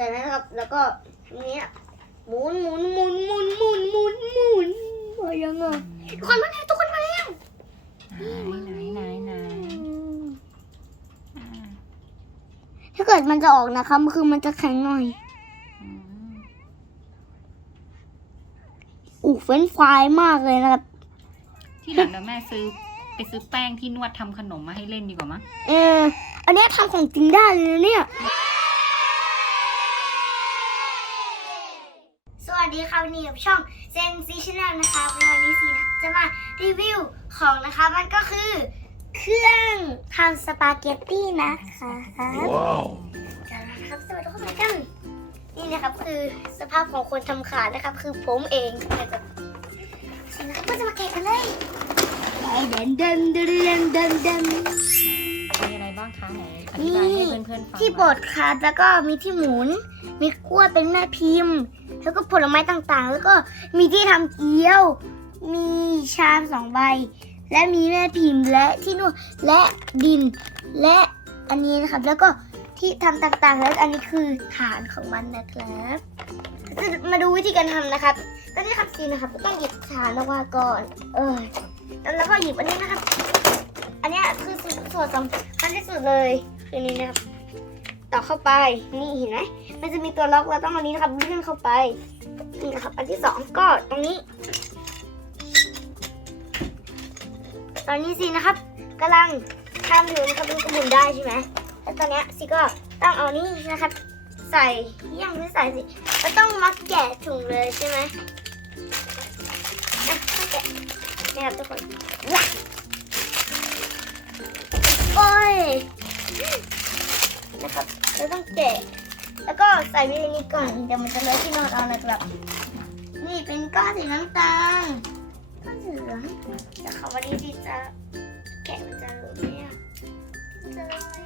จากนั้นนะครับ แล้วก็ทำนี้หมุนหมุนหมุนหมุนหมุนหมุนหมุนพอยังไงทุกคนมาแล้วทุกคนมาแล้วไหนไหนไหนไหนอ่าถ้าเกิดมันจะออกนะครับคือมันจะแข็งหน่อยอืมอู้เฟ้นไฟรายมากเลยนะครับ ที่หลังเดี๋ยวแม่ซื้อไปซื้อแป้งที่นวดทำขนมมาให้เล่นดีกว่ามั้งเออ อันเนี้ยทำของจริงได้เลยนะเนี่ย ดีค่ะวันนี้กับช่องเซนซีชแนลนะคะวันนี้ซีนะจะมารีวิวของนะคะมันก็คือ เครื่องทำสปาเกตตี้นะคะจะนะครับสวัสดีทุกคนกันนี่นะครับคือสภาพของคนทำขานะครับ คือผมเองนะครับซีนะครับก็จะมาแกะกันเลยเดินเดินเดินเดินเดินเดินมีอะ ไหนอธิบายให้เพื่อนๆฟังที่บดค่ะแล้วก็มีที่หมุน มีกล้วยเป็นแม่พิมพ์ แล้วก็ผลไม้ต่างๆ แล้วก็มีที่ทำเกี๊ยว มีชามสองใบ และมีแม่พิมพ์และที่นู่นและดิน และอันนี้นะครับแล้วก็ที่ทำต่างๆ แล้วอันนี้คือฐานของมันนะครับจะมาดูวิธีการทำนะครับตอนนี้ครับซีนะครับต้องหยิบฐานออกมาก่อน เออแล้วก็หยิบอันนี้นะครับ อันนี้คือส่วนสำคัญที่สุดเลยคือนี้นะครับต่อเข้าไปนี่เห็นไหมมันจะมีตัวล็อกเราต้องเอานี้นะครับเลื่อนเข้าไปนี่นะครับ อันที่สองก็ตรงนี้ ตอนนี้สินะครับกำลังทำอยู่นะครับมันก็หมุนได้ใช่ไหมแล้วตอนนี้สิก็ต้องเอานี่นะครับ ใส่ยังไม่ใส่สิก็ต้องมาแกะถุงเลยใช่ไหมอะแกะนี่ครับทุกคน นะครับเราต้องแกะ แล้วก็ใส่ไว้ในนี้ก่อนเดี๋ยวมันจะเลอะที่นอนเอานะครับ นี่เป็นก้อนสีน้ำตาลก้อนเหลืองแต่คำวันนี้ดีจะแกะมันจะหลุดไหมอะจะเลอะไหม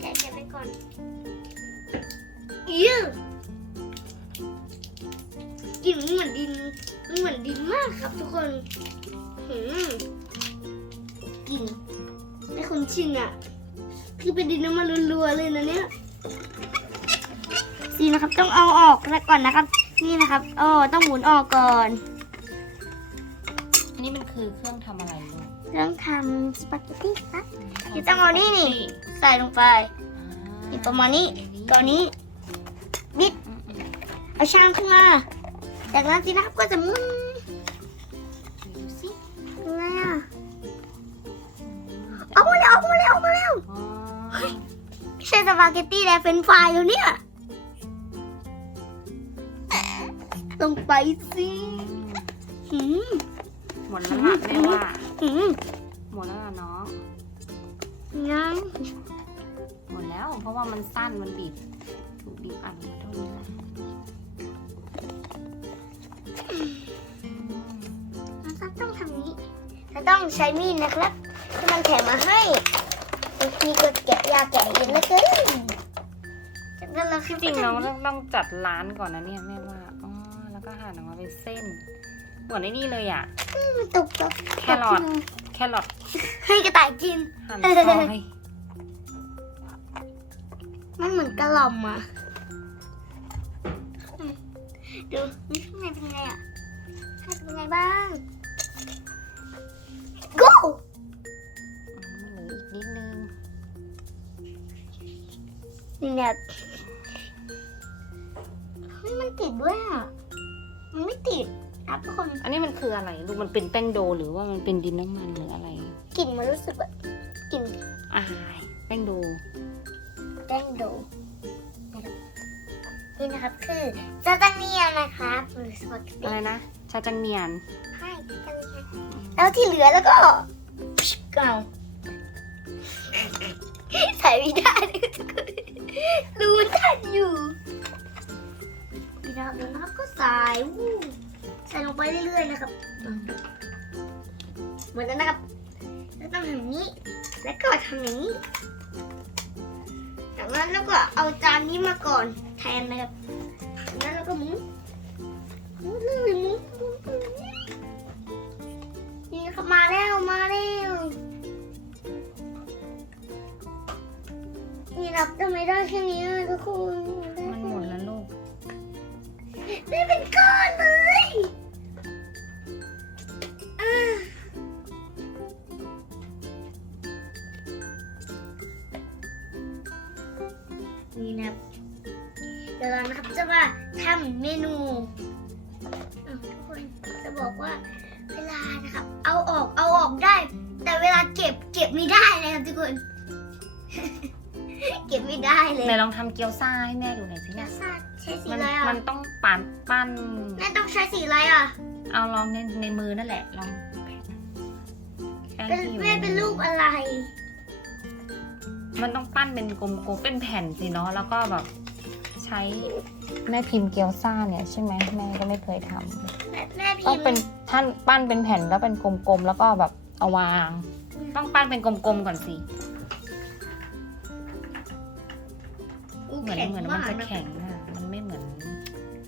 แกะแกะไปก่อนยืดกลิ่นเหมือนดินมันเหมือนดินมากครับทุกคนหืมกลิ่นไม่คุ้นชินอะ คือเป็นดินน้ำมันรัวๆเลยนะเนี่ยนี่นะครับต้องเอาออกแล้วก่อนนะครับ นี่นะครับอ๋อต้องหมุนออกก่อน อันนี้มันคือเครื่องทำอะไรลูกต้องทำสปาเกตตี้ครับเดี๋ยวต้องเอานี่นี่ใส่ลงไปนี่ประมาณนี้ตอนนี้บิดอืมอืมเอาชามขึ้นมาจากนั้นสินะครับก็จะหมุน ปาเกตตี้แล้วเฟรนช์ฟรายแล้วเนี่ยลงไปสิหืมหมดแล้วล่ะแม่ว่าหืมหมดแล้วล่ะน้องยังหมดแล้วเพราะว่ามันสั้นมันบีบถูกบีบอัดมาเท่านี้แหละอืมนะครับต้องทำนี้แล้วต้องใช้มีดนะครับที่มันแถมมาให้ บางทีก็แกะยาแกะเย็นเหลือเกินจากนั้นเราที่จริงเราต้องต้องจัดร้านก่อนนะเนี่ยแม่ว่า อ๋อ แล้วก็หั่นออกมาเป็นเส้นเหมือนไอ้นี่เลยอะ มันตุกตกแครอท แครอท ให้กระต่ายกิน หั่นซอยมันเหมือนกระหล่ำอะ ดูนี่ข้างในเป็นไงอะข้างในเป็นไงบ้าง เนี่ยเฮ้ยมันติดด้วยอะ มันไม่ติดนะทุกคนอันนี้มันคืออะไรลูกมันเป็นแป้งโดหรือว่ามันเป็นดินน้ำมันหรืออะไรกลิ่นมันรู้สึกแบบกลิ่นอายแป้งโดแป้งโดนี่นะครับคือซาตาเนียนะครับหรือสปาเกตอะตี้ไรนะชาจังเมียนใช่ซาตาเนียแล้วที่เหลือแล้วก็เก่าใส่ไม่ได้เลยทุกคน รู้ทันอยู่นี่นะครับแล้วนะครับก็ใส่วู้ใส่ลงไปเรื่อยๆนะครับเหมือนนั้นนะครับ แล้วต้องทำอย่างนี้ แล้วก็ทำอย่างนี้ จากนั้นแล้วก็เอาจานนี้มาก่อนแทนนะครับ ดี๋ยวเรานะครับจะมาทำเมนูอะทุกคนจะบอกว่าเวลานะครับ เอาออกเอาออกได้ แต่เวลาเก็บเก็บไม่ได้เลยครับทุกคน เก็บไม่ได้เลยไหนลองทำเกี๊ยวซ่าให้แม่ดูหน่อยสิแม่เนี่ยซาใช้สีมันอะไรอะมันต้องปั้นปั้น แม่ต้องใช้สีอะไรอะเอาลองในในมือนั่นแหละลองแป้งเป็นที่อยู่แม่ในเป็นมือรูปอะไรมันต้องปั้นเป็นกลมๆเป็นแผ่นสิเนาะแล้วก็แบบ ใช้แม่พิมพ์เกี๊ยวซ่าเนี่ยใช่ไหมแม่ก็ไม่เคยทำแม่แม่พิต้องมพ์เป็นท่านปั้นเป็นแผ่นแล้วเป็นกลมๆแล้วก็แบบเอาวาง ต้องปั้นเป็นกลมๆก่อนสิอู้เหมือนแข็งเหมือนมามันกจะนะแข็งอะมันไม่เหมือน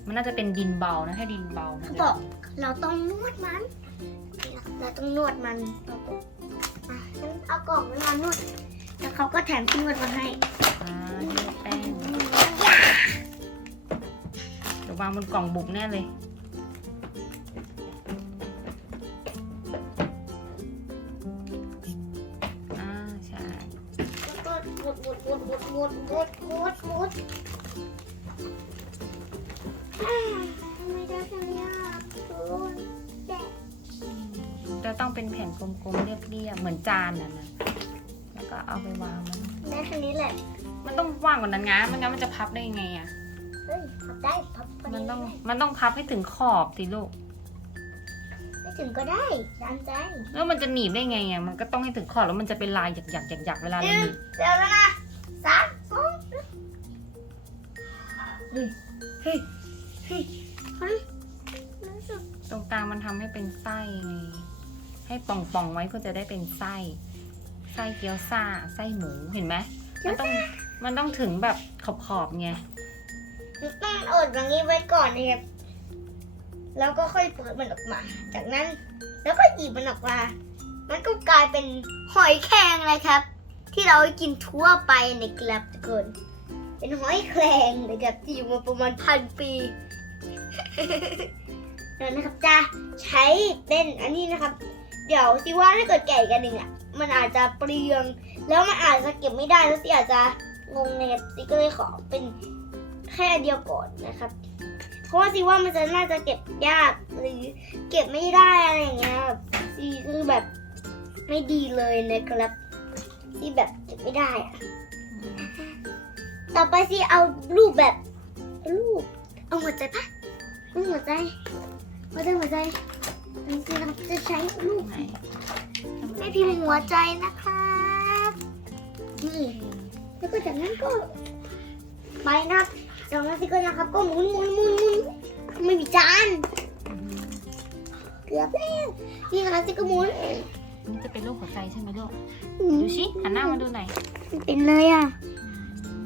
มันน่าจะเป็นดินเบานะถ้าดินเบามันเขาจะบอกเราต้องนวดมัน เราต้องนวดมันเราต้องอะงั้นเอากล่องมานวด แล้วเขาก็แถมที่นวดมาให้อ่าเทแป้ง เดี๋ยววางบนกล่องบุกแน่เลย อ่าใช่แล้วก็มุดมุดมุดมุดมุดมุดมุดมุดทำไมได้แค่นี้อะคุณแดะจะต้องเป็นแผ่นกลมๆเรียบๆเหมือนจานน่ะนะแล้วก็เอาไปวางมันได้แค่นี้แหละ มันต้องว่างกว่านั้นงะไม่งั้นมันจะพับได้ยังไงอะเฮ้ยพับได้พับพอมัดีนต้องได้มันต้องพับให้ถึงขอบสิลูก ไม่ถึงก็ได้ตามใจแล้วมันจะหนีบได้ไงอะมันก็ต้องให้ถึงขอบแล้วมันจะเป็นลายหยักหยักหยักหยักๆเวลาหเรานึ่หงนีบเดี๋ยวแล้วนะสามสองหนึ่งเฮ้ยเฮ้ยเฮ้ยรู้สึกตรงกลางมันทำให้เป็นไส้ไงให้ป่องป่องๆไว้ก็จะได้เป็นไส้ ไส้เกี๊ยวซ่าไส้หมูเห็นไหมมันต้อง มันต้องถึงแบบขอบขอบๆไง ต้องอดอย่างนี้ไว้ก่อนนะครับแล้วก็ค่อยเปิดมันออกมา จากนั้นแล้วก็หยิบมันออกมา มันก็กลายเป็นหอยแครงเลยครับ ที่เรากินทั่วไปในกลับทุกคนเป็นหอยแครงนะครับที่อยู่มาประมาณพันปี แล้วนะครับจะใช้เป็นอันนี้นะครับ เดี๋ยวสิว่าถ้าเกิดแก่อีกอันหนึ่งอะมันอาจจะเปลือง แล้วมันอาจจะเก็บไม่ได้แล้วสิอาจจะ งงนะครับสิก็เลยขอเป็นแค่เดียวก่อนนะครับ เพราะว่าสิว่ามันจะน่าจะเก็บยากหรือเก็บไม่ได้อะไรอย่างเงี้ยแบบสิคือแบบไม่ดีเลยนะครับที่แบบเก็บไม่ได้อะต่อไปสิเอารูปแบบรูปเอาหัวใจปะรูปหัวใจหัวใจหัวใจอันนี้สินะจะใช้รูปไหนแม่พิมพ์หัวใจนะครับนี่ แล้วก็จากนั้นก็ไปนะครับจากนั้นสิก็นะครับ ก็หมุนหมุนหมุนหมุนไม่มีจานอืมเกือบแล้วนี่นะครับสิก็หมุนนี่จะเป็นรูปหัวใจใช่ไหมลูกอืมดูชิหันหน้ามาดูหน่อยมันเป็นเลยอะอืม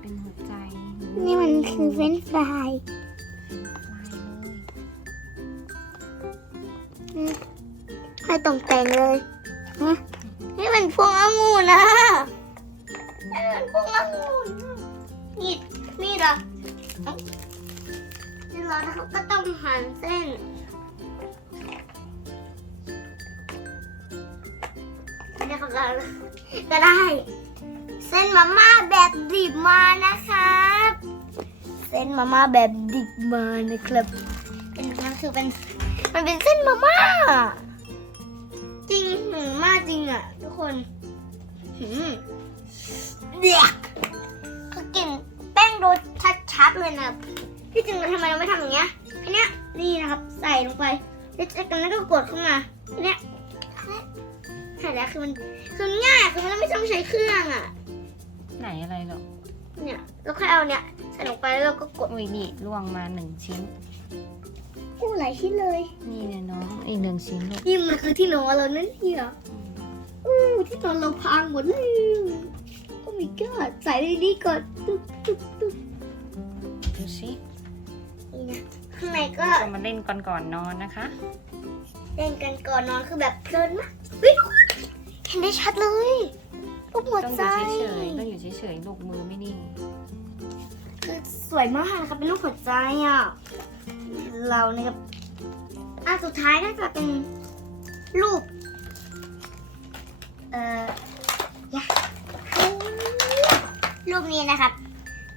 เป็นหัวใจ นี่มันคือเฟรนช์ฟรายเป็นลายเลยให้ตรงแต่งเลยฮะนี่มันพวงองุ่นนะ นี่มันพวงองุ่นนี่มีดเหรอเอ้านี่เรานะครับก็ต้องหั่นเส้นนี่เราก็ได้ เส้นมาม่าแบบดิบมานะครับ เส้นมาม่าแบบดิบมานะครับเป็นมันคือเป็นมันเป็นเส้นมาม่าจริงหรือมาจริงอะทุกคนหืม เด็กคือกลิ่นแป้งโรสชัดๆเลยนะที่จริงแล้วทำไมเราไม่ทำอย่างเงี้ยอันเนี้ยนี่นะครับใส่ลงไปแล้วจากนั้นก็กดเข้ามาอันเนี้ยใช่แล้วคือมันคือมันง่ายคือมันไม่ต้องใช้เครื่องอะ ไหนอะไรหรอกเนี่ยเราแค่เอาเนี่ยใส่ลงไปแล้วเราก็กดอุ้ยนี่ล่วงมาหนึ่งชิ้นอู้หลายชิ้นเลย นี่เนี่ยน้องอีกหนึ่งชิ้นลูกนี่มันคือที่นอนเรานั่นเนี่ยอู้ที่นอนเราพังหมดเลยโอ้ my god ใส่ในนี้ก่อนตุ๊บตุ๊บตุ๊บดูชินี่นะข้างในก็จะมาเล่นก่อนก่อนนอนนะคะ เล่นกันก่อนนอนคือแบบเพลินมากเฮ้ยทุกคนเห็นได้ชัดเลยรูปหัวต้องอใจยู่เฉยๆต้องอยู่เฉยๆลูกมือไม่นิ่ง คือสวยมากนะคะเป็นรูปหัวใจอะ เราเนี่ยครับอะสุดท้ายก็จะเป็นรูป เอ่อยะ รูปนี้นะครับ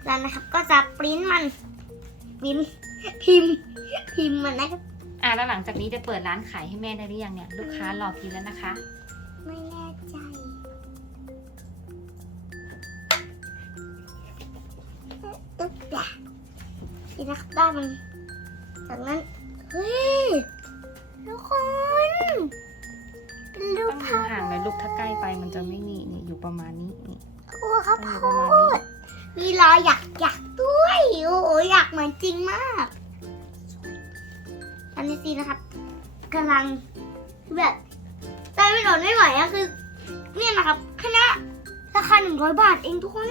แล้วนะครับก็จะปริ้นมันปริ้นพิมพ์พิมพ์มันนะครับอะแล้วหลังจากนี้จะเปิดร้านขายให้แม่ได้หรือยังเนี่ยลูกค้ารอกินแล้วนะคะ ไม่แน่ใจ อึ๊บจ้ะนี่นะครับได้มันจากนั้น เฮ้ย ทุกคน เป็นรูต้ปองดูภาพห่างเลยลูกถ้าใกล้ไปมันจะไม่นี่นี่อยู่ประมาณนี้นี่ โอ้ข้าวโพอดมีรอยหยักหยักด้วยโอ้โหหยักเหมือนจริงมากอันนี้สินะครับกำลังแบบใจไม่หลดไม่ไหวอะคือ เนี่ยนะครับคณะราคาหนึ่งร้อยบาทเองทุกคน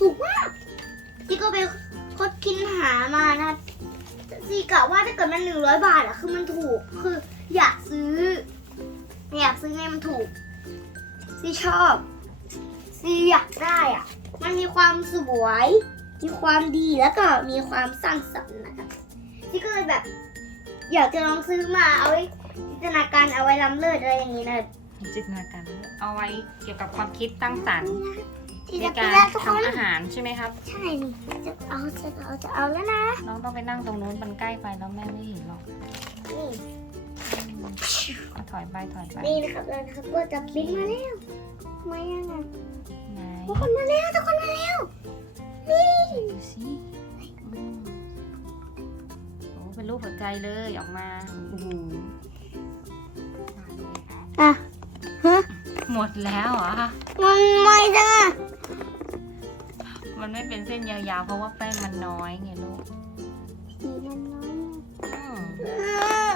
ถูกมากที่ก็ไปคดคินหามานะครับซีกะว่าถ้าเกิดมันหนึ่งร้อยบาทอะคือมันถูกคืออยากซื้อ อยากซื้อไงมันถูกซีชอบ ซีอยากได้อะมันมีความสวย มีความดีแล้วก็มีความสร้างสรรค์นะครับซีก็เลยแบบ อยากจะลองซื้อมาเอาไว้จินตนาการเอาไว้ล้ำเลิศอะไรอย่างนี้นะจินตนาการเอาไว้เกี่ยวกับความคิดตั้งสรรค์ที่ในจะการแรกทุกคนทำอาหารใช่ไหมครับ ใช่นี่จะเอาจะเอาจะเอาแล้วนะ น้องต้องไปนั่งตรงนู้นมันใกล้ไปแล้วแม่ไม่เห็นหรอกนี่เอาถอยไปถอยไปนี่นะครับแล้วนะครับก็จะบินมาแล้ว มายังไงไหนทุกคนมาแล้วทุกคนมาแล้วนี่ดูสิอืมโอ้เป็นรูปหัวใจเลยออกมาโอ้โหมาเลยอะฮะหมดแล้วเหรอ มันไม่จังอะมันไม่เป็นเส้นยาวๆ เพราะว่าแป้งมันน้อยไงลูกสีมันน้อยอืม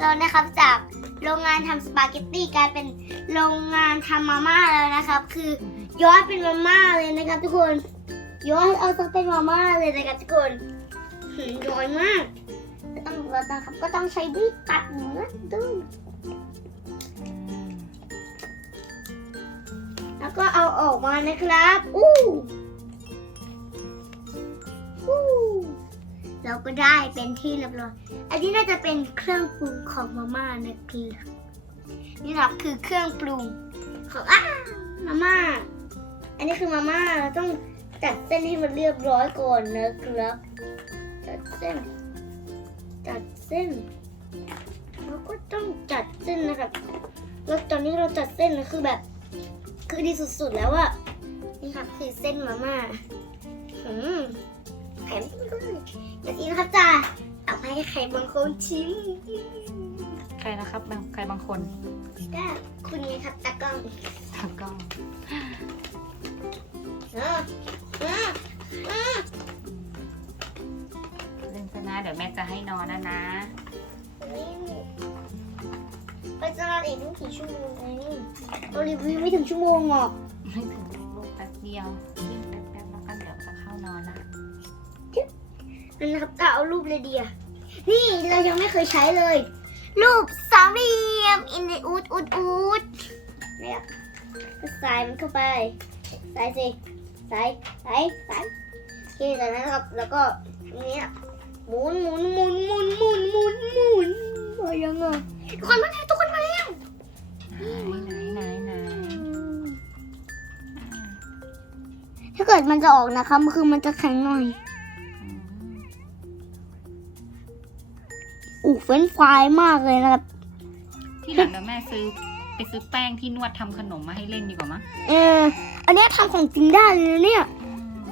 เรานะครับจาก โรงงานทำสปาเกตตี้กลายเป็นโรงงานทำมาม่าแล้วนะครับ คือย้อนเป็นมาม่าเลยนะครับทุกคนย้อนเอาซะเป็นมาม่าเลยนะครับทุกคนหืมย้อยมากก็ต้องเราต้องครับก็ต้องใช้ดีตัดเนื้อดูอืมแล้วก็เอาออกมานะครับ อู้อู้ เราก็ได้เป็นที่เรียบร้อย อันนี้น่าจะเป็นเครื่องปรุงของมาม่านะครับนี่ครับคือเครื่องปรุงของอ้ามาม่า อันนี้คือมาม่าเราต้องจัดเส้นให้มันเรียบร้อยก่อนนะครับ จัดเส้น จัดเส้นเราก็ต้องจัดเส้นนะครับแล้วตอนนี้เราจัดเส้นนะคือแบบ คือดีสุดๆแล้วอะนี่ครับคือเส้นมาม่าอืม แถมด้วยเดี๋ยวนี้นะครับจ้าเอาให้ใครบางคนชิมใครนะครับบางใครบางคนก็คุณไงครับตากล้องทางกล้องเออเออเออเล่นซะนะเดี๋ยวแม่จะให้นอนนะนะนี่ไปจะนอนอีกตั้งกี่ชั่วโมงไงเรารีวิวไม่ถึงชั่วโมงหรอกไม่ถึงลูกแป๊บเดียววิ่งแป๊บๆแล้ว นั่นนะครับก็เอารูปเลยเดียนี่เรายังไม่เคยใช้เลย รูปสามเหลี่ยมอินเดอูดอูดอูดเนี่ยก็ใส่มันเข้าไปใส่สิใส่ใส่ใส่โอเคจากนั้นนะครับ แล้วก็ตรงเนี้ยหมุนหมุนหมุนหมุนหมุนหมุนหมุนมายังไงทุกคนมาแล้วทุกคนมาแล้วไหนไหนไหนไหนอ่าถ้าเกิดมันจะออกนะคะคือมันจะแข็งหน่อย อู้เฟรนช์ฟรายมากเลยนะครับ ที่หลังเดี๋ยวแม่ซื้อไปซื้อแป้งที่นวดทำขนมมาให้เล่นดีกว่ามั้งเออ อันเนี้ยทำของจริงได้เลยนะเนี่ย อืม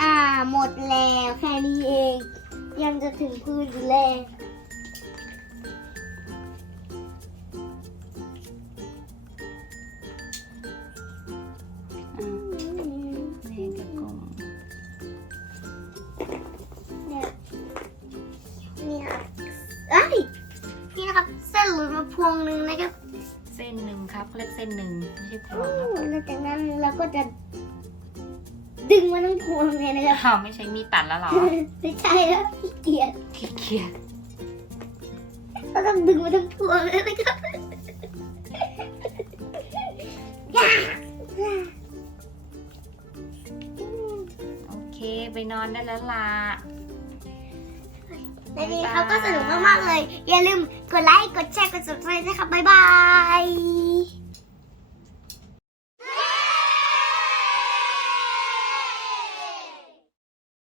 อ่าหมดแล้วแค่นี้เอง ยังจะถึงพื้นอยู่แล้ว อ้าวไม่ใช่มีดตัดแล้วเหรอไม่ใช่แล้วขี้เกียจขี้เกียจเราต้องดึงมาทั้งพวงเลยนะครับย่าโอเคไปนอนได้แล้วล่ะในนี้เขาก็สนุกมากๆเลย อย่าลืมกดไลค์ กดแชร์ กด subscribe นะครับบ๊ายบาย